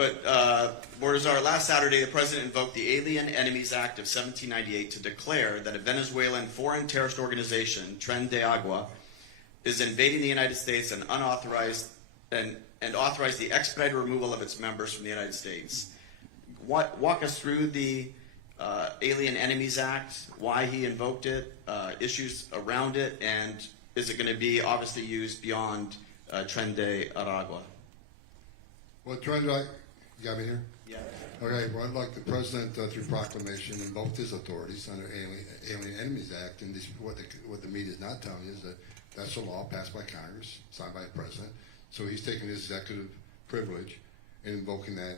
But Borzar, last Saturday, the president invoked the Alien Enemies Act of 1798 to declare that a Venezuelan foreign terrorist organization, Tren de Agua, is invading the United States and unauthorized and authorized the expedited removal of its members from the United States. Walk us through the Alien Enemies Act, why he invoked it, issues around it, and is it going to be obviously used beyond Tren de Aragua? Well, Tren de, you got me here? Yeah. Okay, well, I'd like the president, through proclamation, invoked his authorities under Alien Enemies Act, and what the media is not telling you is that that's a law passed by Congress, signed by the president. So he's taking his executive privilege and invoking that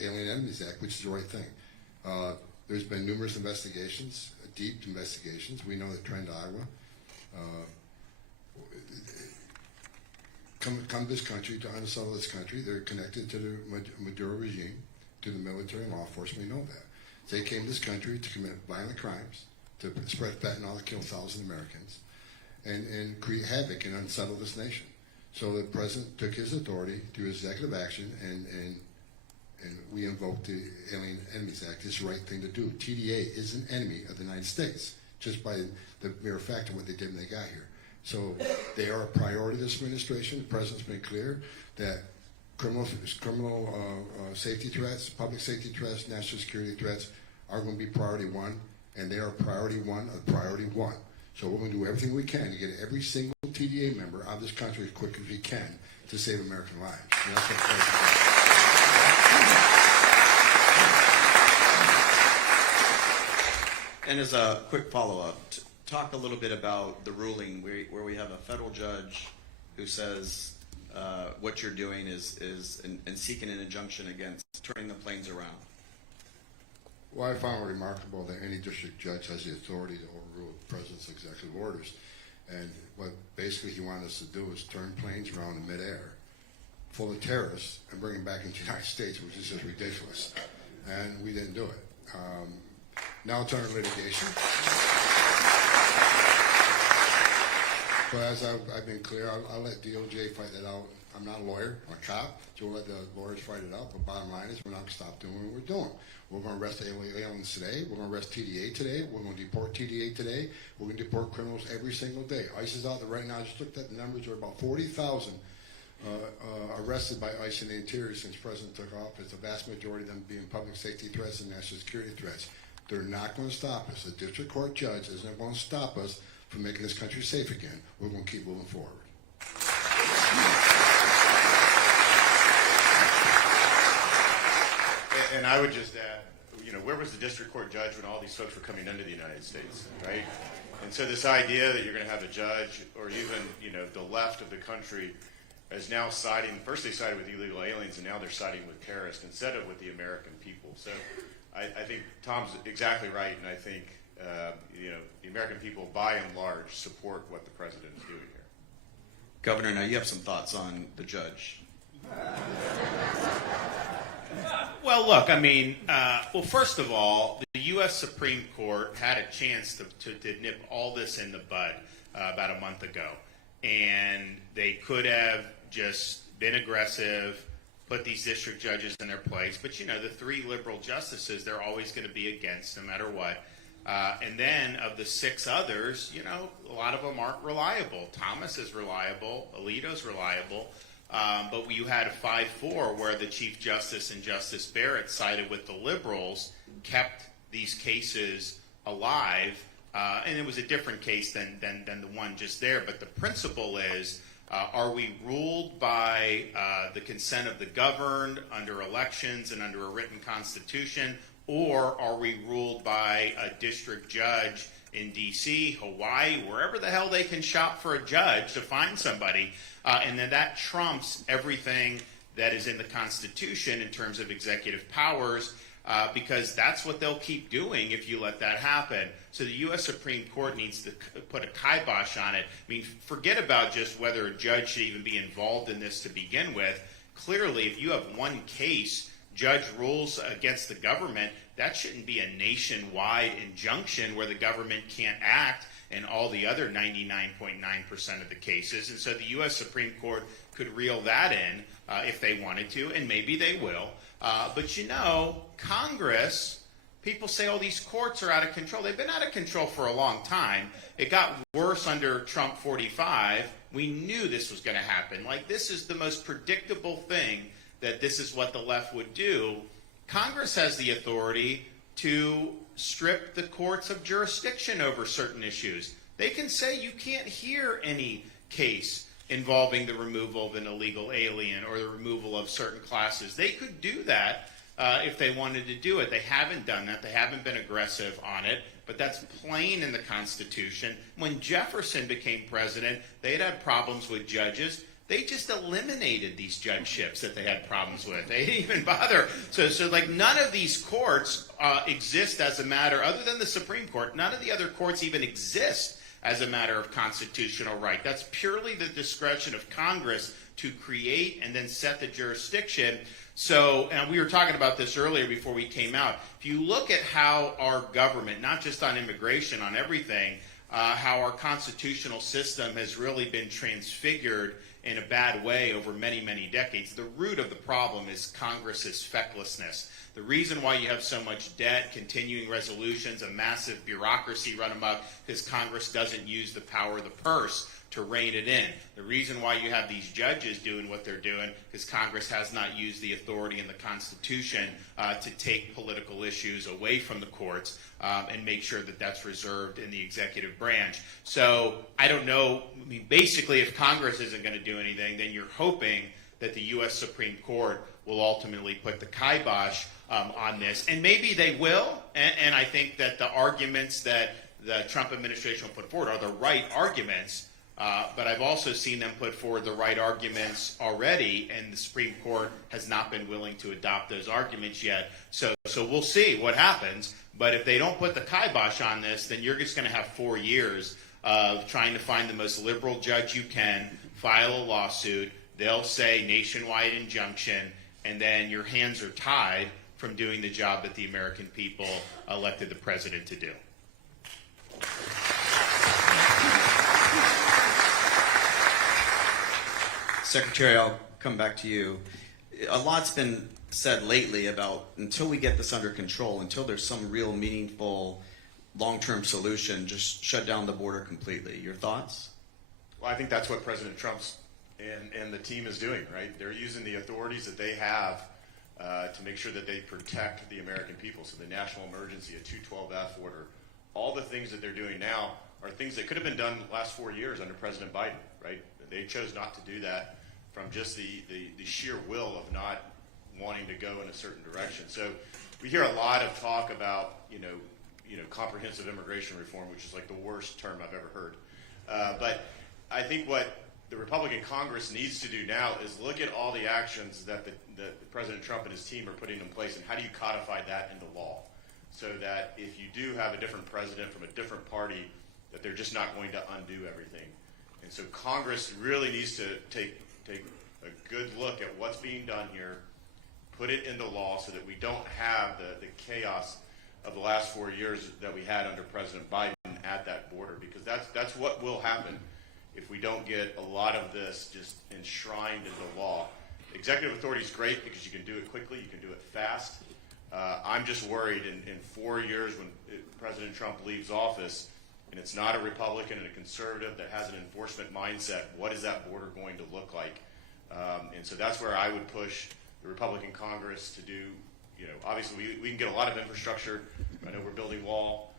Alien Enemies Act, which is the right thing. There's been numerous investigations, deep investigations. We know that Tren de Agua come to this country, to unsettle this country. They're connected to the Maduro regime, to the military and law enforcement. We know that. They came to this country to commit violent crimes, to spread fentanyl, to kill thousands of Americans, and create havoc and unsettle this nation. So the president took his authority through his executive action, and we invoked the Alien Enemies Act. It's the right thing to do. TDA is an enemy of the United States, just by the mere fact of what they did when they got here. So they are a priority of this administration. The president's been clear that criminal safety threats, public safety threats, national security threats are going to be priority one, and they are priority one of priority one. So we're going to do everything we can to get every single TDA member out of this country as quick as we can to save American lives. And that's what the president does. And as a quick follow-up, talk a little bit about the ruling where we have a federal judge who says what you're doing is seeking an injunction against turning the planes around. Well, I found it remarkable that any district judge has the authority to overrule the president's executive orders. And what basically he wanted us to do is turn planes around in midair full of terrorists and bring them back into the United States, which is just ridiculous. And we didn't do it. Now it's under litigation. But as I've been clear, I'll let DOJ fight that out. I'm not a lawyer, I'm a cop, so we'll let the lawyers fight it out. But bottom line is we're not going to stop doing what we're doing. We're going to arrest aliens today. We're going to arrest TDA today. We're going to deport TDA today. We're going to deport criminals every single day. ICE is out there right now. I just looked at the numbers. There are about 40,000 arrested by ICE in the interior since the president took office. The vast majority of them being public safety threats and national security threats. They're not going to stop us. The district court judge isn't going to stop us from making this country safe again. We're going to keep moving forward. And I would just add, where was the district court judge when all these folks were coming into the United States, right? And so this idea that you're going to have a judge, or even, the left of the country is now siding, first they sided with illegal aliens, and now they're siding with terrorists instead of with the American people. So I think Tom's exactly right, and I think, the American people, by and large, support what the president is doing here. Governor, now you have some thoughts on the judge. Well, look, well, first of all, the U.S. Supreme Court had a chance to nip all this in the bud about a month ago. And they could have just been aggressive, put these district judges in their place. But, the three liberal justices, they're always going to be against no matter what. And then of the six others, a lot of them aren't reliable. Thomas is reliable. Alito's reliable. But you had a 5-4 where the Chief Justice and Justice Barrett sided with the liberals, kept these cases alive, and it was a different case than the one just there. But the principle is, are we ruled by the consent of the governed under elections and under a written constitution, or are we ruled by a district judge in D.C., Hawaii, wherever the hell they can shop for a judge to find somebody, and then that trumps everything that is in the Constitution in terms of executive powers, because that's what they'll keep doing if you let that happen. So the U.S. Supreme Court needs to put a kibosh on it. Forget about just whether a judge should even be involved in this to begin with. Clearly, if you have one case, judge rules against the government, that shouldn't be a nationwide injunction where the government can't act. in all the other 99.9% of the cases. And so the U.S. Supreme Court could reel that in if they wanted to, and maybe they will. But you know, Congress, people say, oh, these courts are out of control. They've been out of control for a long time. It got worse under Trump 45. We knew this was going to happen. Like, this is the most predictable thing, that this is what the left would do. Congress has the authority to strip the courts of jurisdiction over certain issues. They can say you can't hear any case involving the removal of an illegal alien or the removal of certain classes. They could do that if they wanted to do it. They haven't done that. They haven't been aggressive on it, but that's plain in the Constitution. When Jefferson became president, they had problems with judges. They just eliminated these judgeships that they had problems with. They didn't even bother. So like, none of these courts exist as a matter, other than the Supreme Court, none of the other courts even exist as a matter of constitutional right. That's purely the discretion of Congress to create and then set the jurisdiction. So, and we were talking about this earlier before we came out. If you look at how our government, not just on immigration, on everything, how our constitutional system has really been transfigured in a bad way over many, many decades. The root of the problem is Congress's fecklessness. The reason why you have so much debt, continuing resolutions, a massive bureaucracy run amok, because Congress doesn't use the power of the purse to rein it in. The reason why you have these judges doing what they're doing is Congress has not used the authority in the Constitution to take political issues away from the courts and make sure that that's reserved in the executive branch. So I don't know. I mean, basically, if Congress isn't going to do anything, then you're hoping that the U.S. Supreme Court will ultimately put the kibosh on this. And maybe they will. And I think that the arguments that the Trump administration will put forward are the right arguments. But I've also seen them put forward the right arguments already, and the Supreme Court has not been willing to adopt those arguments yet. So we'll see what happens. But if they don't put the kibosh on this, then you're just going to have 4 years of trying to find the most liberal judge you can, file a lawsuit. They'll say nationwide injunction, and then your hands are tied from doing the job that the American people elected the president to do. Secretary, I'll come back to you. A lot's been said lately about, until we get this under control, until there's some real meaningful long-term solution, just shut down the border completely. Your thoughts? Well, I think that's what President Trump's and the team is doing, right? They're using the authorities that they have to make sure that they protect the American people. So the national emergency, a 212F order, all the things that they're doing now are things that could have been done the last 4 years under President Biden, right? They chose not to do that from just the sheer will of not wanting to go in a certain direction. So we hear a lot of talk about, comprehensive immigration reform, which is like the worst term I've ever heard. But I think what the Republican Congress needs to do now is look at all the actions that President Trump and his team are putting in place, and how do you codify that into law, so that if you do have a different president from a different party, that they're just not going to undo everything. And so Congress really needs to take a good look at what's being done here, put it into law so that we don't have the chaos of the last 4 years that we had under President Biden at that border, because that's what will happen if we don't get a lot of this just enshrined into law. Executive authority is great because you can do it quickly, you can do it fast. I'm just worried in 4 years when President Trump leaves office, and it's not a Republican and a conservative that has an enforcement mindset, what is that border going to look like? And so that's where I would push the Republican Congress to do, obviously we can get a lot of infrastructure. I know we're building wall.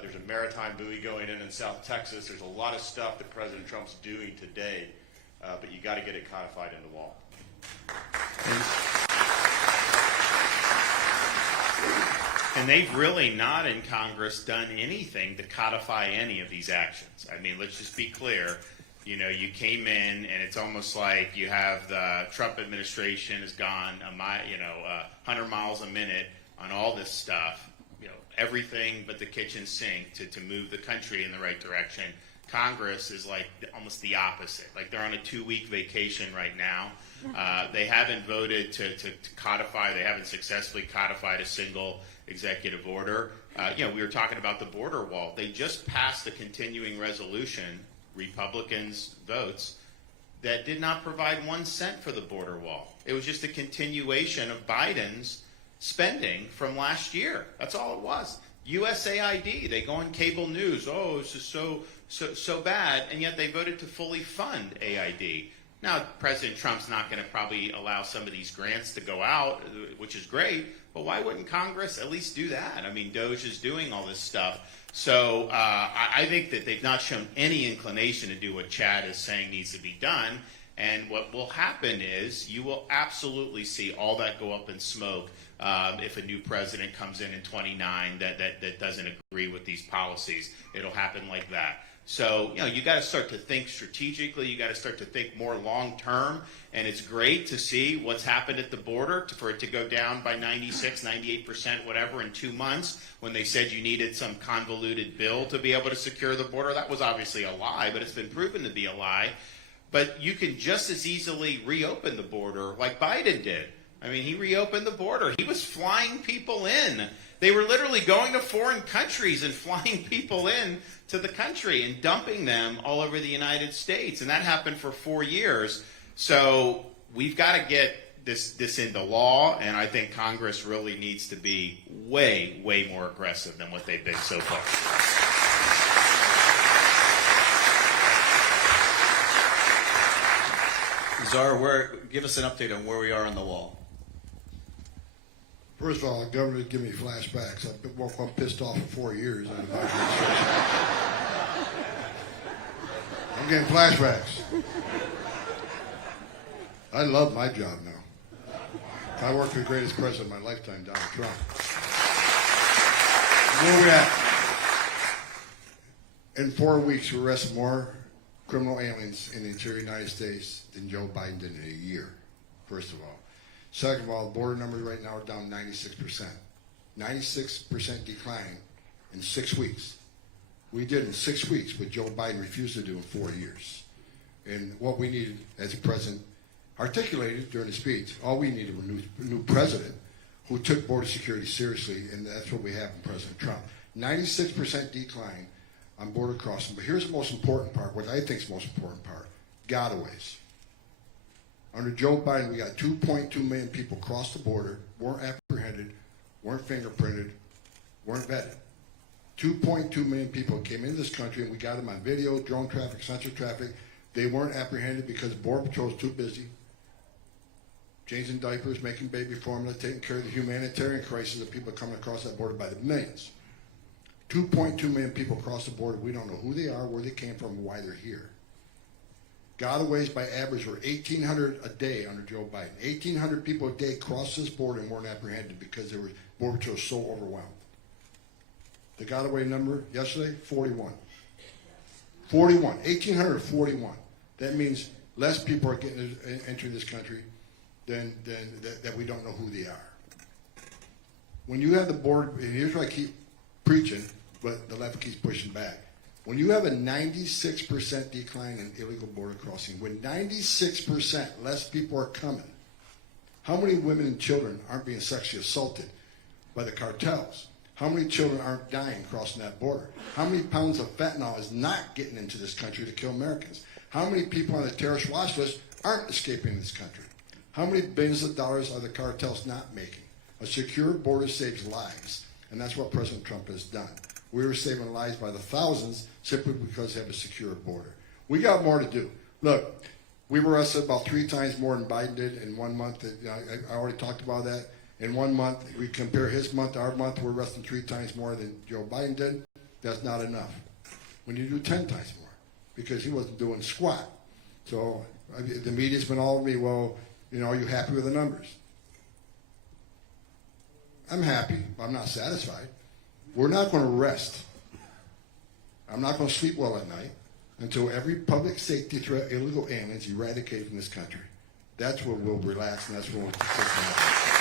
There's a maritime buoy going in South Texas. There's a lot of stuff that President Trump's doing today, but you got to get it codified into law. And they've really not in Congress done anything to codify any of these actions. I mean, let's just be clear. You came in, and it's almost like you have the Trump administration has gone 100 miles a minute on all this stuff, everything but the kitchen sink to move the country in the right direction. Congress is like almost the opposite. Like they're on a 2-week vacation right now. They haven't voted to codify. They haven't successfully codified a single executive order. We were talking about the border wall. They just passed a continuing resolution, Republicans' votes, that did not provide 1 cent for the border wall. It was just a continuation of Biden's spending from last year. That's all it was. USAID, they go on cable news, oh, this is so bad, and yet they voted to fully fund AID. Now, President Trump's not going to probably allow some of these grants to go out, which is great, but why wouldn't Congress at least do that? I mean, DOJ is doing all this stuff. So I think that they've not shown any inclination to do what Chad is saying needs to be done. And what will happen is you will absolutely see all that go up in smoke if a new president comes in 29 that doesn't agree with these policies. It'll happen like that. So, you got to start to think strategically. You got to start to think more long term. And it's great to see what's happened at the border for it to go down by 96, 98%, whatever, in 2 months when they said you needed some convoluted bill to be able to secure the border. That was obviously a lie, but it's been proven to be a lie. But you can just as easily reopen the border like Biden did. I mean, he reopened the border. He was flying people in. They were literally going to foreign countries and flying people in to the country and dumping them all over the United States. And that happened for 4 years. So we've got to get this into law. And I think Congress really needs to be way, way more aggressive than what they've been so far. Czar, give us an update on where we are on the wall. First of all, the governor give me flashbacks. I've been pissed off for 4 years. I'm getting flashbacks. I love my job now. I worked for the greatest president of my lifetime, Donald Trump. Where are we at? In 4 weeks, we arrested more criminal aliens in the interior United States than Joe Biden did in a year, first of all. Second of all, the border numbers right now are down 96%. 96% decline in 6 weeks. We did in 6 weeks what Joe Biden refused to do in 4 years. And what we needed, as the president articulated during the speech, all we needed was a new president who took border security seriously, and that's what we have in President Trump. 96% decline on border crossing. But here's the most important part, what I think is the most important part, gotaways. Under Joe Biden, we got 2.2 million people cross the border, weren't apprehended, weren't fingerprinted, weren't vetted. 2.2 million people came into this country, and we got them on video, drone traffic, sensor traffic. They weren't apprehended because the Border Patrol was too busy changing diapers, making baby formula, taking care of the humanitarian crisis of people coming across that border by the millions. 2.2 million people cross the border. We don't know who they are, where they came from, and why they're here. Gotaways by average were 1,800 a day under Joe Biden. 1,800 people a day crossed this border and weren't apprehended because they were Border Patrol so overwhelmed. The gotaway number yesterday, 41. 41. 1,800 or 41. That means less people are getting entering this country than that we don't know who they are. When you have the border, and here's what I keep preaching, but the left keeps pushing back. When you have a 96% decline in illegal border crossing, when 96% less people are coming, how many women and children aren't being sexually assaulted by the cartels? How many children aren't dying crossing that border? How many pounds of fentanyl is not getting into this country to kill Americans? How many people on the terrorist watch list aren't escaping this country? How many billions of dollars are the cartels not making? A secure border saves lives, and that's what President Trump has done. We were saving lives by the thousands simply because they have a secure border. We got more to do. Look, we were arrested about 3 times more than Biden did in 1 month. I already talked about that. In 1 month, we compare his month to our month, we're arresting 3 times more than Joe Biden did. That's not enough. We need to do 10 times more because he wasn't doing squat. So the media's been all over me, well, are you happy with the numbers? I'm happy, but I'm not satisfied. We're not going to rest. I'm not going to sleep well at night until every public safety threat, illegal aliens eradicated from this country. That's when we'll relax, and that's when we'll take